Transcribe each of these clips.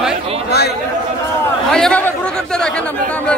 ভাই ভাই ভাই এভাবে পুরো করতে রাখেন আপনারা আমরা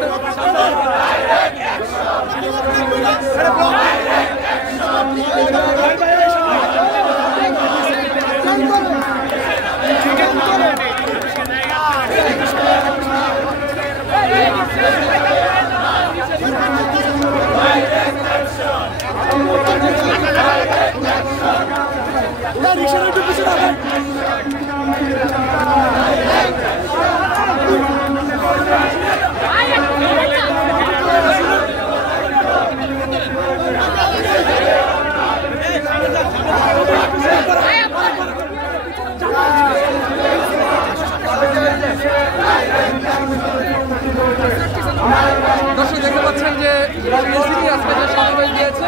দর্শক দেখতে পাচ্ছেন যে এসিডি আজকে যে সমাবেশ দিয়েছে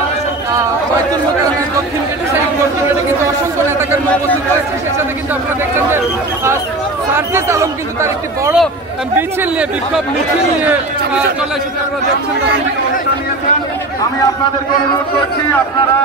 বাইতুল মোকাররমের দক্ষিণ গেটে, সেই দক্ষিণ গেটে কিন্তু অসংখ্য নেতাকর্মী উপস্থিত রয়েছে। সেই সাথে কিন্তু আপনারা দেখছেন যে সার্জিস আলম কিন্তু তার একটি বড় মিছিল নিয়ে বিক্ষোভ মিছিল নিয়ে চলে এসেছে। আপনারা দেখছেন, আমি আপনাদেরকে অনুরোধ করছি আপনারা